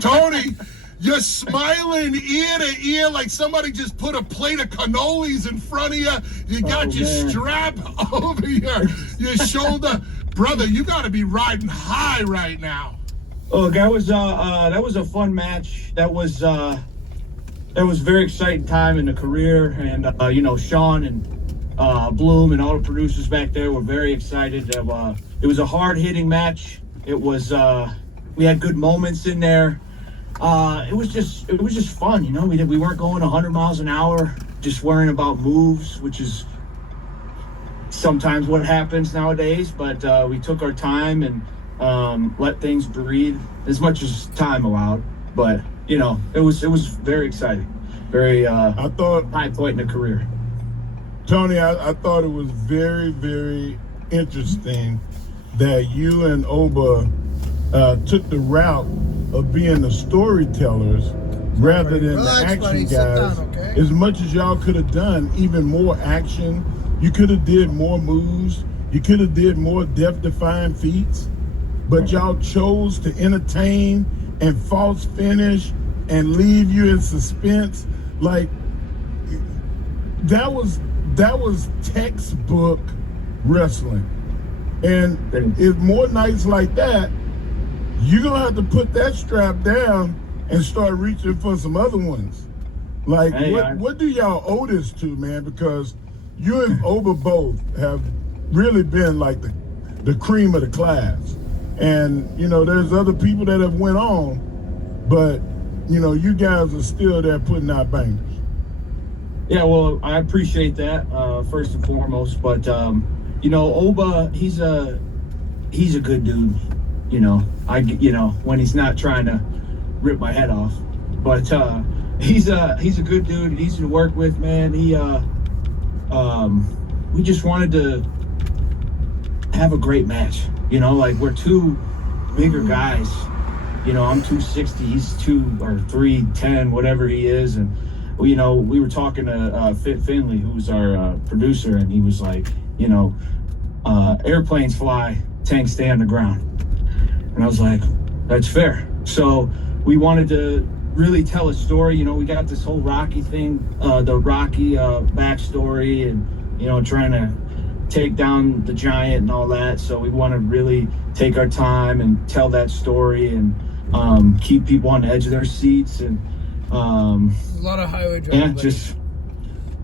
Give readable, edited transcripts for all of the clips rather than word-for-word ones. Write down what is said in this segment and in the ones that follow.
Tony, you're smiling ear to ear like somebody just put a plate of cannolis in front of you. You got your strap over your shoulder. Brother, you got to be riding high right now. Oh, that was a fun match. That was a very exciting time in the career, and you know, Sean and Bloom and all the producers back there were very excited. It was a hard-hitting match. It was we had good moments in there. It was just fun, you know. We weren't going 100 miles an hour, just worrying about moves, which is sometimes what happens nowadays. But we took our time and let things breathe as much as time allowed. But you know, it was very exciting, very I thought high point in the career. Tony, I thought it was very, very interesting that you and Oba took the route of being the storytellers rather than the action guys. As much as y'all could have done, even more action, you could have did more moves, you could have did more death-defying feats, but y'all chose to entertain and false finish and leave you in suspense. Like, that was textbook wrestling. And if more nights like that, you're gonna have to put that strap down and start reaching for some other ones. Like, what do y'all owe this to, man? Because you and Oba both have really been like the cream of the class. And, you know, there's other people that have went on, but, you know, you guys are still there putting out bangers. Yeah, well, I appreciate that, first and foremost. But, you know, Oba, he's a good dude. You know, when he's not trying to rip my head off, but he's a good dude, easy to work with, man. We just wanted to have a great match. You know, like, we're two bigger guys. You know, I'm 260, he's 310, whatever he is, and you know, we were talking to Fit Finley, who's our producer, and he was like, you know, airplanes fly, tanks stay on the ground. And I was like, that's fair. So we wanted to really tell a story. You know, we got this whole Rocky thing, the Rocky backstory, and, you know, trying to take down the giant and all that. So we want to really take our time and tell that story and keep people on the edge of their seats. And a lot of highway driving. Yeah, just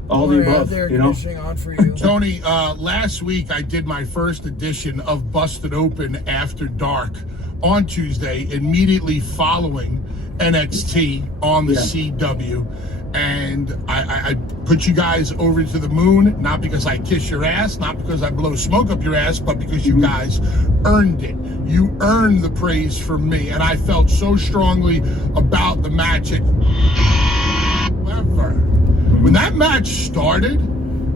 all the above, you know. On for you. Tony, last week I did my first edition of Busted Open After Dark on Tuesday, immediately following NXT on the CW. And I put you guys over to the moon, not because I kiss your ass, not because I blow smoke up your ass, but because you guys earned it. You earned the praise from me, and I felt so strongly about the match. However, when that match started,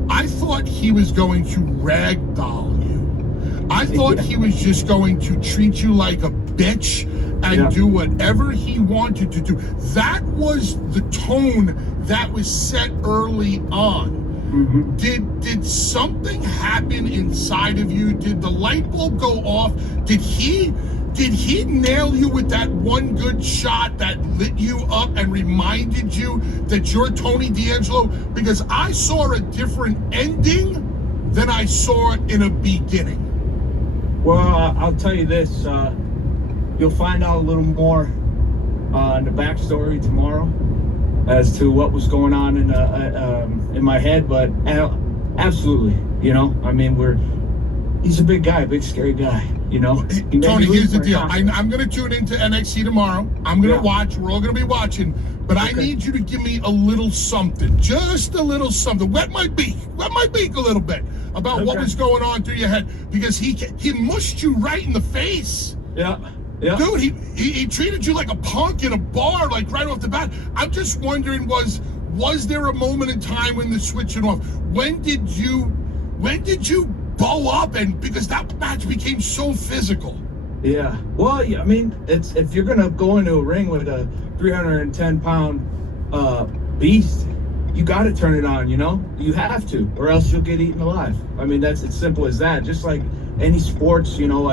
I thought he was going to ragdoll you. I thought he was just going to treat you like a bitch and do whatever he wanted to do. That was the tone that was set early on. Did something happen inside of you? Did the light bulb go off? Did he nail you with that one good shot that lit you up and reminded you that you're Tony D'Angelo? Because I saw a different ending than I saw in a beginning. Well, I'll tell you this. You'll find out a little more in the backstory tomorrow as to what was going on in my head. But absolutely, you know, I mean, he's a big guy, big scary guy, you know. Tony, here's the deal. I'm going to tune into NXT tomorrow. I'm going to watch. We're all going to be watching. But I need you to give me a little something, just a little something. Wet my beak a little bit about what was going on through your head, because he mushed you right in the face. Yeah. Dude, he treated you like a punk in a bar, like right off the bat. I'm just wondering, was there a moment in time when the switch went off? When did you bow up? And because that match became so physical. Yeah. Well, I mean, if you're gonna go into a ring with a 310-pound beast, you got to turn it on. You know, you have to, or else you'll get eaten alive. I mean, that's as simple as that. Just like any sports, you know,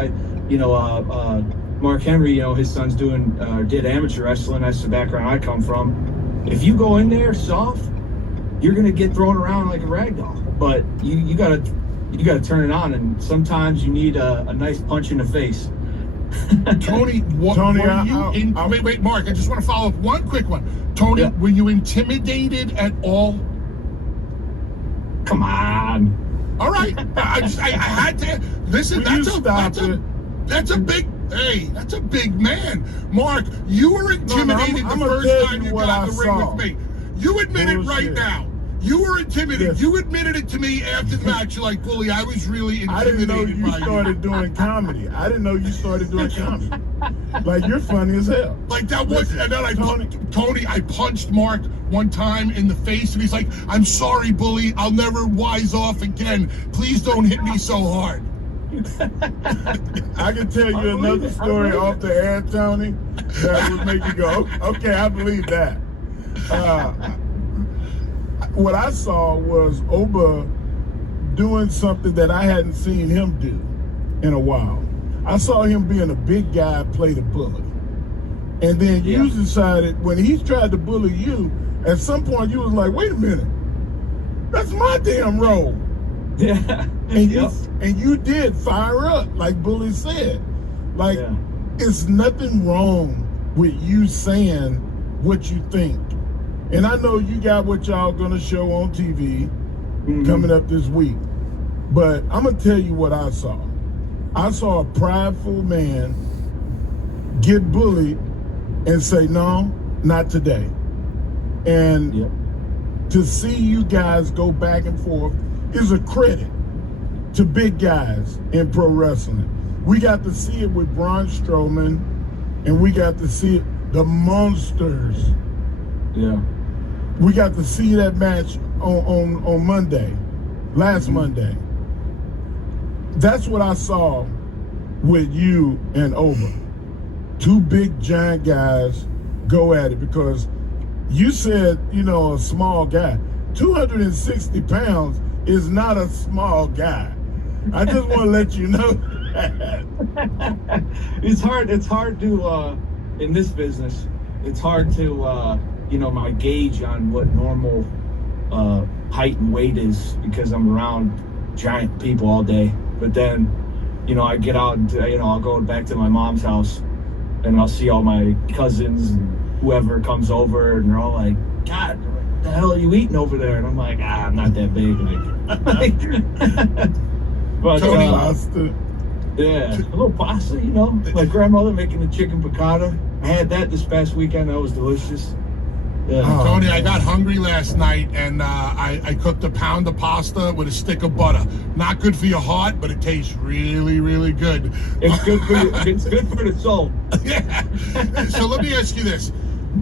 Mark Henry, his son's did amateur wrestling. That's the background I come from. If you go in there soft, you're gonna get thrown around like a rag doll. But you gotta turn it on, and sometimes you need a nice punch in the face. Tony, wait, Mark, I just want to follow up one quick one. Tony, were you intimidated at all? Come on. All right. I had to listen. That's a big man. Mark, you were intimidated the first time you got in the ring with me. You admit it right now. You were intimidated. Yes. You admitted it to me after the match. You're like, Bully, I was really intimidated. I didn't know you started doing comedy. Like, you're funny as hell. Like that was, and then Tony, I punched Mark one time in the face, and he's like, I'm sorry, Bully, I'll never wise off again. Please don't hit me so hard. I can tell you another story off the air, Tony, that would make you go, okay, I believe that. What I saw was Oba doing something that I hadn't seen him do in a while. I saw him being a big guy play the bully. And then you decided, when he tried to bully you, at some point you was like, wait a minute, that's my damn role. Yeah. And you did fire up, like Bully said. Like, it's nothing wrong with you saying what you think. And I know you got what y'all gonna show on TV coming up this week. But I'm gonna tell you what I saw. I saw a prideful man get bullied and say, no, not today. And to see you guys go back and forth is a credit to big guys in pro wrestling. We got to see it with Braun Strowman, and we got to see it, the Monsters. Yeah. We got to see that match on Monday, last Monday. That's what I saw with you and Oba. Two big giant guys go at it, because you said, a small guy. 260 pounds is not a small guy. I just want to let you know that. It's hard to, in this business, it's hard to, my gauge on what normal height and weight is, because I'm around giant people all day. But then, I get out and, I'll go back to my mom's house, and I'll see all my cousins and whoever comes over, and they're all like, God, what the hell are you eating over there? And I'm like, I'm not that big. But, Tony pasta. Yeah, a little pasta, My grandmother making the chicken piccata. I had that this past weekend. That was delicious. Yeah. Tony, I got hungry last night, and I cooked a pound of pasta with a stick of butter. Not good for your heart, but it tastes really, really good. It's good for the soul. Yeah. So let me ask you this: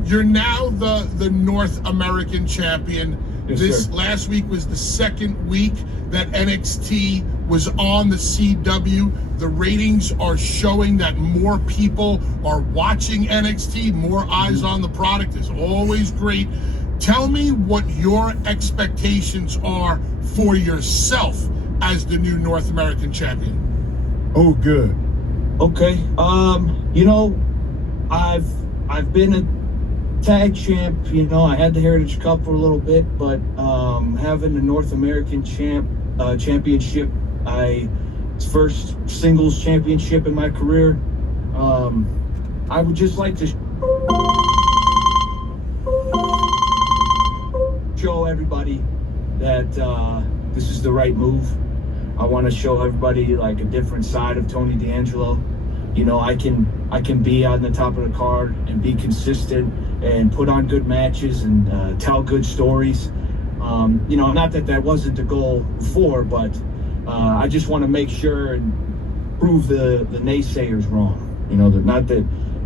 you're now the North American champion. Yes, sir. Last week was the second week that NXT was on the CW. The ratings are showing that more people are watching NXT, more eyes on the product is always great. Tell me what your expectations are for yourself as the new North American champion. Oh, good. Okay. I've been a tag champ. I had the Heritage Cup for a little bit, but having the North American championship, it's first singles championship in my career. I would just like to show everybody that this is the right move. I want to show everybody like a different side of Tony D'Angelo. I can be on the top of the card and be consistent and put on good matches and tell good stories. Not that wasn't the goal before, but I just want to make sure and prove the naysayers wrong.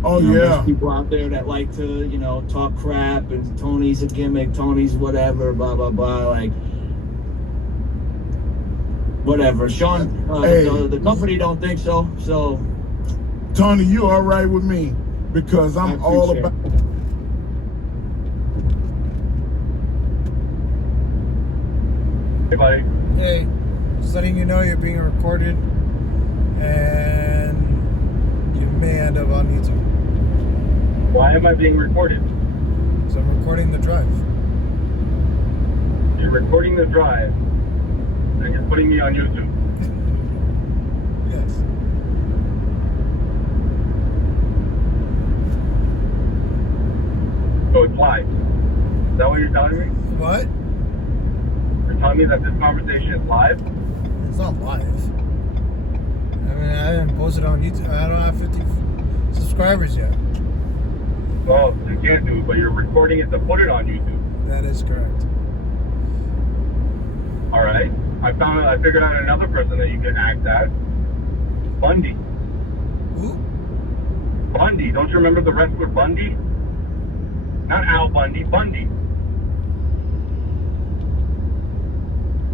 There's people out there that like to, talk crap and Tony's a gimmick, Tony's whatever, blah, blah, blah. Like, whatever. Sean, the company don't think so. So, Tony, you all right with me? Because I'm all about. Hey, buddy. Hey, just letting you know you're being recorded, and you may end up on YouTube. Why am I being recorded? So I'm recording the drive. You're recording the drive, and you're putting me on YouTube. Yes. So it's live. Is that what you're telling me? What? You're telling me that this conversation is live? It's not live. I mean, I haven't posted on YouTube. I don't have 50 subscribers yet. Well, you can't do it, but you're recording it to put it on YouTube. That is correct. All right. I figured out another person that you can act at. Bundy. Who? Bundy. Don't you remember the wrestler Bundy? Not Al Bundy. Bundy.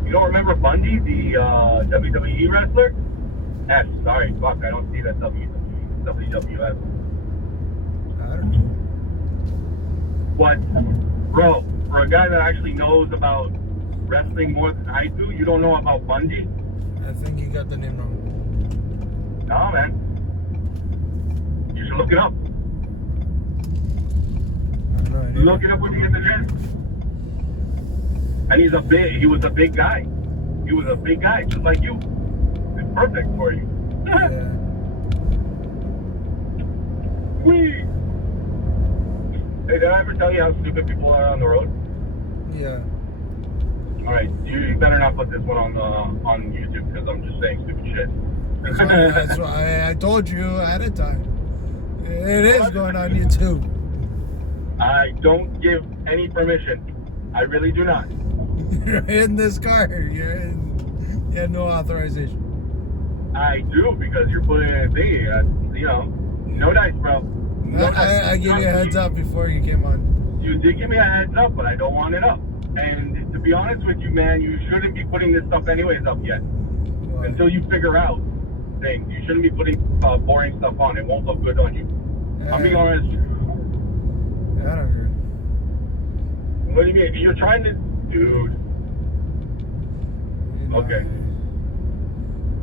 You don't remember Bundy, the WWE wrestler? S. Sorry, fuck. I don't see that WWF. I don't know. What? Bro, for a guy that actually knows about wrestling more than I do, you don't know about Bundy? I think you got the name wrong. No, man. You should look it up. I don't know. Look it up when you get the chance. And he was a big guy. He was a big guy, just like you. It's perfect for you. Yeah. Wee! Hey, did I ever tell you how stupid people are on the road? Yeah. All right, you better not put this one on YouTube because I'm just saying stupid shit. That's why I told you ahead of time. It is going on YouTube. I don't give any permission. I really do not. You're in this car. You had no authorization. I do because you're putting in a thingy. No dice, bro. No dice. I gave you a heads up before you came on. You did give me a heads up, but I don't want it up. And to be honest with you, man, you shouldn't be putting this stuff anyways up yet. Why? Until you figure out things. You shouldn't be putting boring stuff on. It won't look good on you. I'm being honest. I don't agree. What do you mean? You're trying to... Dude. You know, Okay.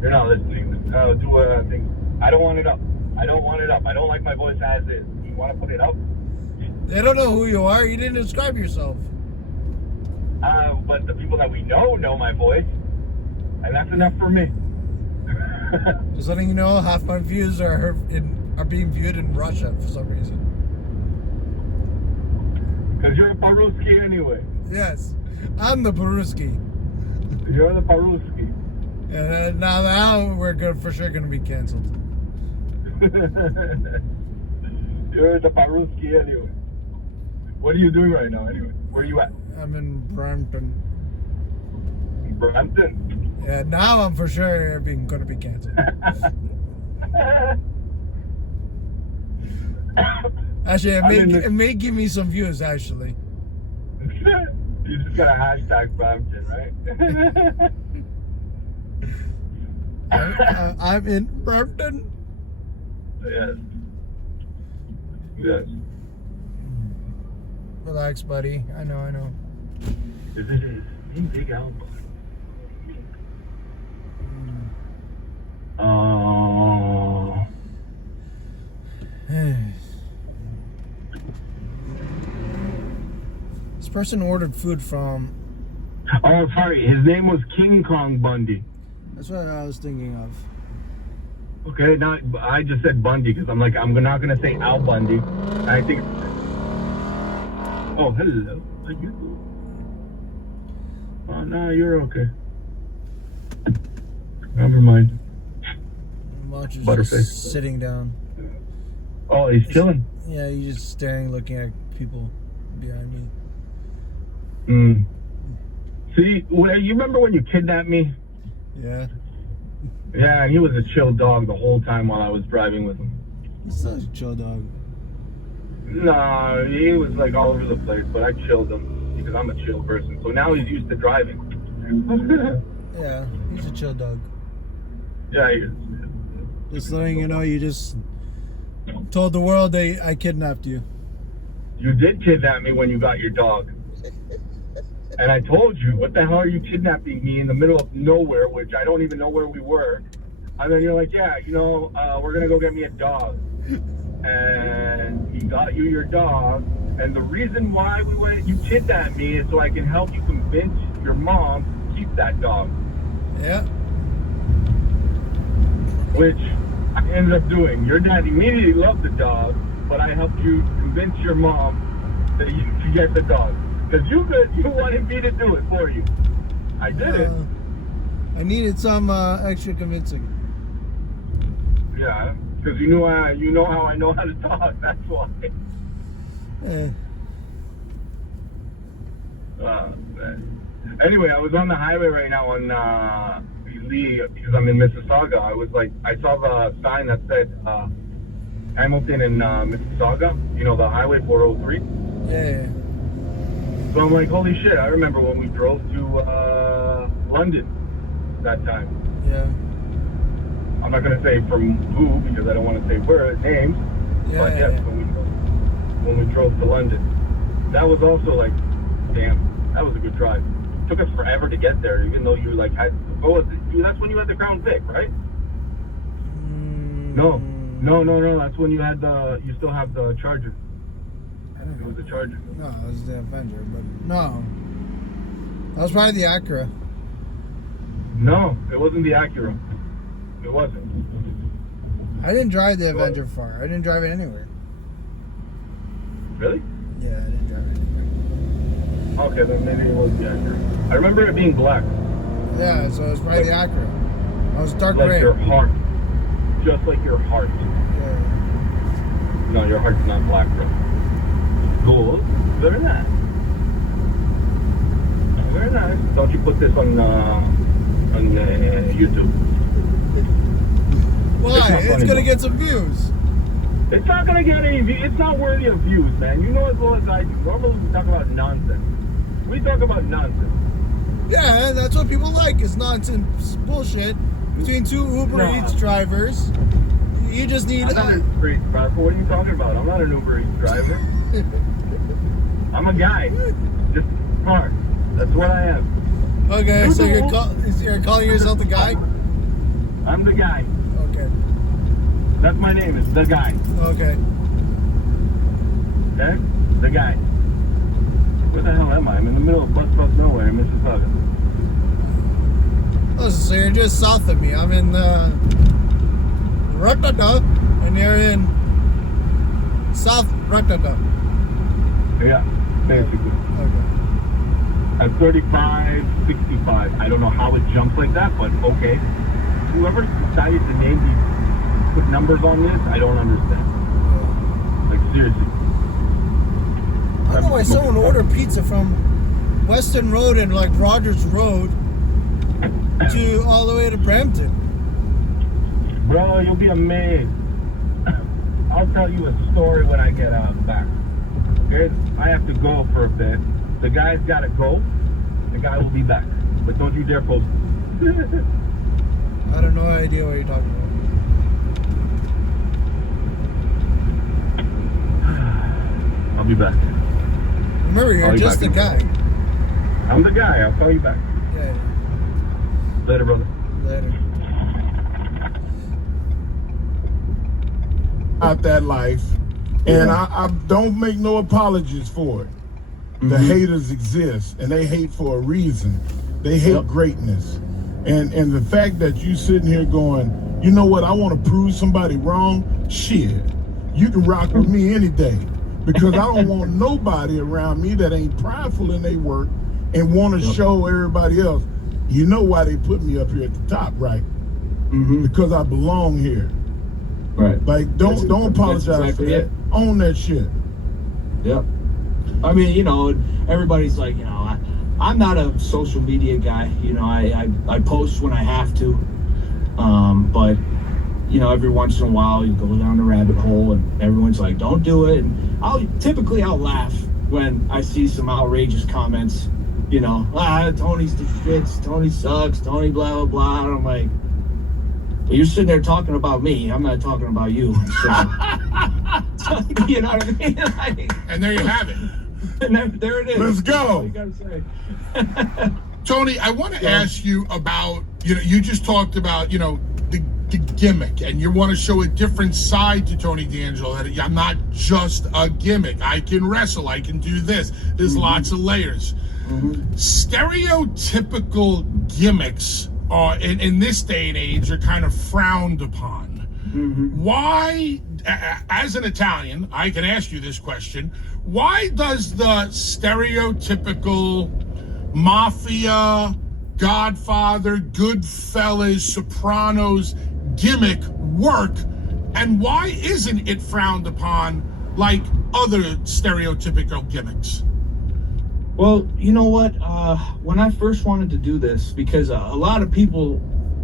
You're not listening. Do a thing. I don't want it up. I don't want it up. I don't like my voice as is. You want to put it up? They don't know who you are. You didn't describe yourself. But the people that we know my voice. And that's enough for me. Just letting you know, half my views are being viewed in Russia for some reason. Because you're a Paruski anyway. Yes, I'm the Peruski. You're the Paruski. And now we're for sure going to be canceled. You're the Paruski anyway. What are you doing right now anyway? Where are you at? I'm in Brampton. Brampton? Yeah, now I'm for sure going to be canceled. Actually, it may give me some views, actually. You just got a hashtag Brampton, right? I'm in Brampton. Yes. Yes. Relax, buddy. I know. This is a big album. This person ordered food from... Oh, sorry. His name was King Kong Bundy. That's what I was thinking of. Okay, now I just said Bundy because I'm not going to say Al Bundy. I think... Oh, hello. How you doing? Oh, no, you're okay. Never mind. Watch is Butterface. just sitting down. Oh, he's chilling. Yeah, he's just staring, looking at people behind me. See, you remember when you kidnapped me? Yeah. Yeah, and he was a chill dog the whole time while I was driving with him. He's such a chill dog. No, he was like all over the place, but I chilled him because I'm a chill person. So now he's used to driving. Yeah, he's a chill dog. Yeah, he is. Just letting you know, you just told the world I kidnapped you. You did kidnap me when you got your dog. And I told you, what the hell are you kidnapping me in the middle of nowhere, which I don't even know where we were. And then you're like, yeah, we're going to go get me a dog. and he got you your dog. And the reason why we went, you kidnapped me, is so I can help you convince your mom to keep that dog. Yeah. Which I ended up doing. Your dad immediately loved the dog, but I helped you convince your mom that you should get the dog. Because you wanted me to do it for you. I did it. I needed some extra convincing. Yeah, because you know how I know how to talk. That's why. Yeah. Anyway, I was on the highway right now on Lee because I'm in Mississauga. I saw the sign that said Hamilton and Mississauga. You know, the Highway 403. Yeah. So I'm like, holy shit! I remember when we drove to London that time. Yeah. I'm not gonna say from who because I don't want to say where names. Yeah. But yes, when we drove to London, that was also like, damn, that was a good drive. It took us forever to get there, even though you like had to go with it. Dude, that's when you had the Crown Vic, right? No. That's when you still have the Charger. It was the Charger. No, it was the Avenger, but no. That was probably the Acura. No, it wasn't the Acura. It wasn't. I didn't drive the Avenger far. I didn't drive it anywhere. Really? Yeah, I didn't drive it anywhere. Okay, then maybe it was the Acura. I remember it being black. Yeah, so it was probably the Acura. I was dark Like gray. your heart. Just like your heart. Yeah. No, your heart's not black, bro. Cool. Very nice. Very nice. Don't you put this on YouTube. Why? It's funny, gonna though. get some views. It's not gonna get any views. It's not worthy of views, man. You know as well as I do. Normally we talk about nonsense. We talk about nonsense. Yeah, that's what people like. Is nonsense bullshit between two Uber Eats drivers. You just need. I'm not an Uber Eats driver. What are you talking about? I'm not an Uber Eats driver. I'm a guy. Just smart. That's what I am. Okay, so you're calling yourself the guy? I'm the guy. Okay. That's my name. It's the guy. Okay. Okay? The guy. Where the hell am I? I'm in the middle of butt nowhere in Mississauga. Listen, so you're just south of me. I'm in Rotterdam, and you're in South Rotterdam. Yeah, basically. Okay. At 35, 65. I don't know how it jumps like that, but okay. Whoever decided to name these, put numbers on this, I don't understand. Like, seriously. I don't know why someone ordered pizza from Weston Road and like Rogers Road to all the way to Brampton. Bro, you'll be amazed. I'll tell you a story when I get back. I have to go for a bit. The guy's got to go. The guy will be back. But don't you dare post it. I have no idea what you're talking I'll be back. about. Remember, you're just a guy. I'm the guy. I'll call you back. Yeah. Later, brother. Later. Out that life, and I don't make no apologies for it. The haters exist, and they hate for a reason. They hate greatness, and the fact that you sitting here going, you know what? I want to prove somebody wrong. Shit, you can rock with me any day, because I don't want nobody around me that ain't prideful in their work and want to show everybody else. You know why they put me up here at the top, right? Because I belong here. Right. Like, don't apologize for that. Own that shit. Yep. I mean, you know, everybody's like, you know, I'm not a social media guy. You know, I post when I have to. But, you know, every once in a while you go down the rabbit hole and everyone's like, don't do it. And I'll laugh when I see some outrageous comments, you know, Tony's the shits, Tony sucks, Tony blah, blah, blah. And I'm like, well, you're sitting there talking about me. I'm not talking about you. So, you know what I mean? Like, And there you have it. and there it is. Let's That's all go. you gotta say. Tony, I want to ask you about, you know, you just talked about, you know, the gimmick and you want to show a different side to Tony D'Angelo, that I'm not just a gimmick. I can wrestle. I can do this. There's lots of layers. Stereotypical gimmicks in this day and age are kind of frowned upon. Why, as an Italian, I can ask you this question: why does the stereotypical mafia, Godfather, Goodfellas, Sopranos gimmick work, and why isn't it frowned upon like other stereotypical gimmicks? Well, you know what? When I first wanted to do this, because a lot of people,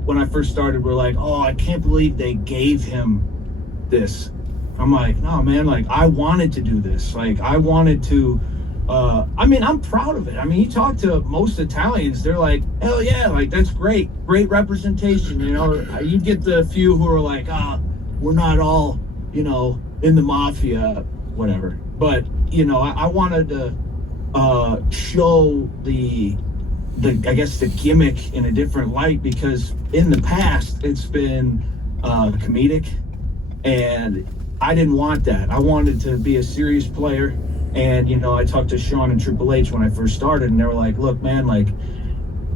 when I first started, were like, "Oh, I can't believe they gave him this." I'm like, "No, man! Like, I wanted to do this. Like, I wanted to." I mean, I'm proud of it. I mean, you talk to most Italians, they're like, "Hell yeah! Like, that's great representation." You know, you get the few who are like, we're not all, you know, in the mafia, whatever." But you know, I wanted to show the I guess the gimmick in a different light, because in the past it's been comedic, and I didn't want that. I wanted to be a serious player. And you know, I talked to Sean and Triple H when I first started, and they were like, "Look, man, like,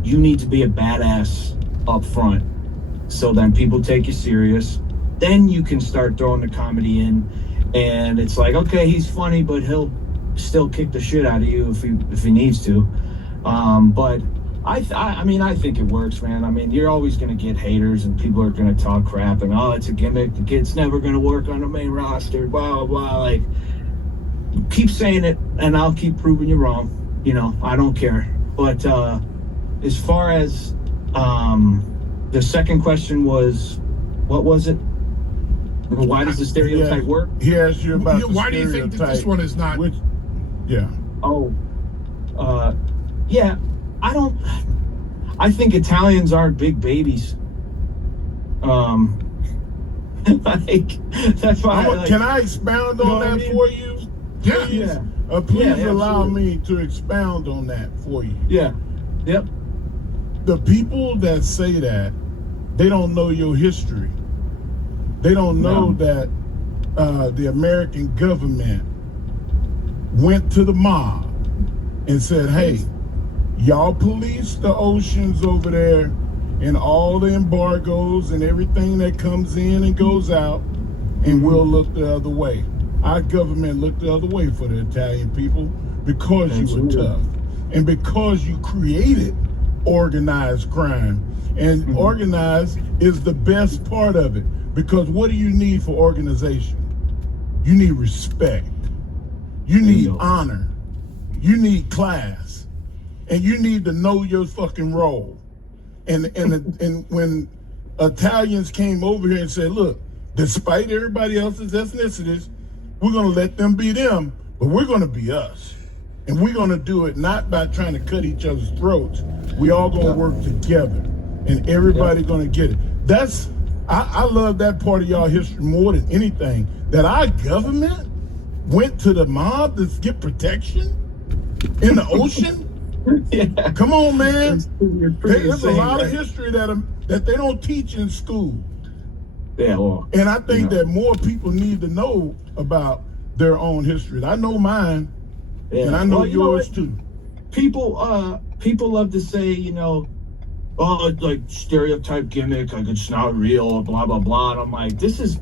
you need to be a badass up front, so then people take you serious. Then you can start throwing the comedy in, and it's like, okay, he's funny, but he'll still kick the shit out of you if he needs to." But I mean, I think it works, man. I mean, you're always gonna get haters, and people are gonna talk crap, and it's a gimmick. The kid's never gonna work on the main roster. Blah blah blah. Like, keep saying it, and I'll keep proving you wrong. You know, I don't care. But as far as the second question was, what was it? Why does the stereotype work? He asked you about Why do you think that this one is not? Yeah. Yeah. I think Italians aren't big babies. Like, that's why. Can I expound on that for you? Yeah. Please allow me to expound on that for you. Yeah. Yep. The people that say that, they don't know your history. They don't know that the American government went to the mob and said, "Hey, y'all police the oceans over there and all the embargoes and everything that comes in and goes out, and we'll look the other way." Our government looked the other way for the Italian people because you were tough and because you created organized crime. And organized is the best part of it, because what do you need for organization? You need respect. You need honor. You need class. And you need to know your fucking role. And when Italians came over here and said, "Look, despite everybody else's ethnicities, we're going to let them be them, but we're going to be us. And we're going to do it not by trying to cut each other's throats. We all going to work together, and everybody going to get it." I love that part of y'all history more than anything, that our government went to the mob to get protection in the ocean. Come on, man. There's a lot of history that they don't teach in school. Yeah, well, and I think that more people need to know about their own history. I know mine, and I know yours too. People love to say, you know, "Oh, it's like stereotype gimmick, like it's not real, blah blah blah." And I'm like, this is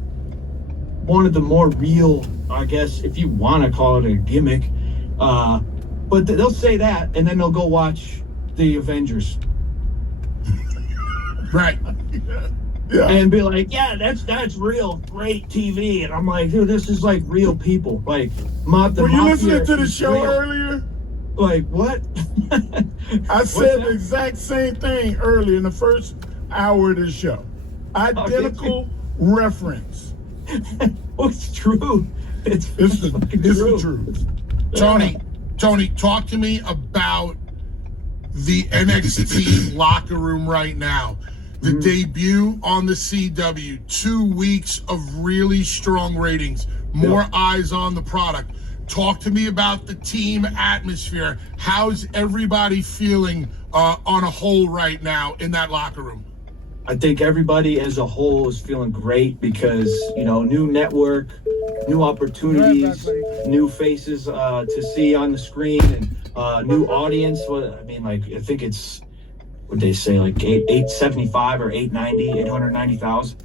one of the more real, I guess, if you want to call it a gimmick. But they'll say that, and then they'll go watch the Avengers. Right. Yeah. And be like, "Yeah, that's real, great TV." And I'm like, dude, this is like real people. Like, were you listening to the show earlier? Like, what? I said the exact same thing earlier in the first hour of the show. Identical reference. Well, it's true. It's the truth. Tony, talk to me about the NXT locker room right now. The debut on the CW, 2 weeks of really strong ratings, more eyes on the product. Talk to me about the team atmosphere. How's everybody feeling on a whole right now in that locker room? I think everybody as a whole is feeling great because, you know, new network, new opportunities, new faces to see on the screen, and new audience. I mean, like, I think it's, what they say, like 875 or 890,000.